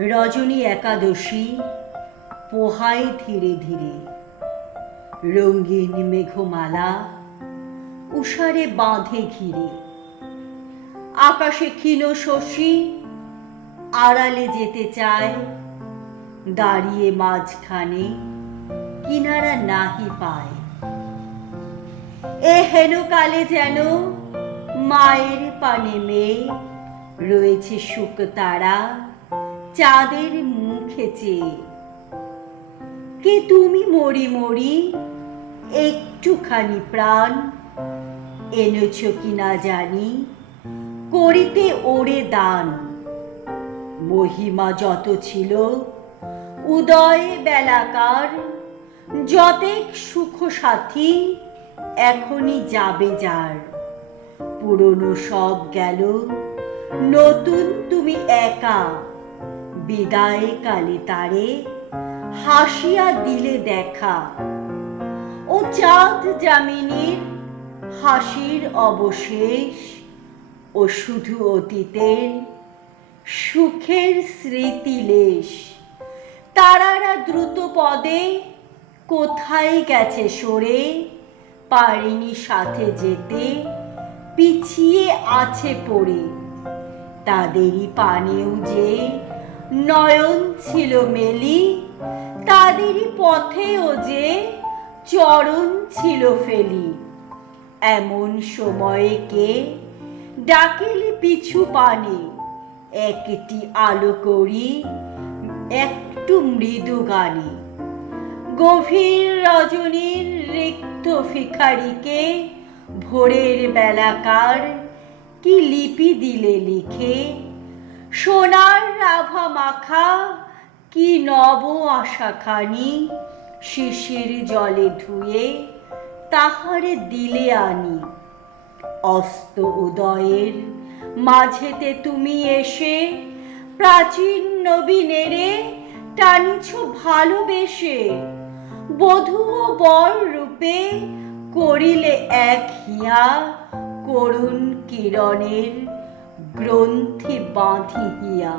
রজনী একাদশী, পোহায় ধীরে ধীরে। রঙিন মেঘমালা, উষারে বাঁধে ঘিরে। আকাশে ক্ষীণ শশী, আড়ালে যেতে চায়। দাঁড়িয়ে মাঝখানে কিনারা নাহি পায়। এ হেন কালে যেন মায়ের পানে মেয়ে, রয়েছে শুক তারা। চাঁদের মুখে চেয়ে কে তুমি মরি মরি, একটুখানি প্রাণ এনেছ কি না জানি, করিতে ওরে দান। মহিমা যত ছিল, উদয় বেলাকার, যতেক সুখ সাথী, এখনই যাবে যার। পুরনো সব গেল, নতুন তুমি একা। বিদায় কালে তারে, হাসিয়া দিলে দেখা। ও চাঁদ জামিনীর হাসির অবশেষ, ও শুধু অতীতের সুখের স্মৃতিলেশ তারারা দ্রুত পদে কোথায় গেছে সরে, পারিনি সাথে যেতে, পিছিয়ে আছে পড়ে। তাদেরই পানেও যে নয়ন ছিল মেলি, তাদেরই পথেও যে চরণ ছিল ফেলি। এমন সময়ে কে ডাকিলে পিছু পানে? একটি আলো করি, একটু মৃদু গানে। গভীর রজনীর রিক্ত ভিখারিকে ভোরের বেলাকার কি লিপি দিলে লিখে? সোনার রাভা মাখা, কি নব আশাখানি শিশির জলে ধুয়ে তাহারে দিলে আনি। অস্ত উদয়ের মাঝেতে তুমি এসে প্রাচীন নবীনেরে টানিছ ভালোবেসে। বধূ ও বর রূপে করিলে এক হিয়া করুণ কিরণের গ্রন্থি বাঁধিয়া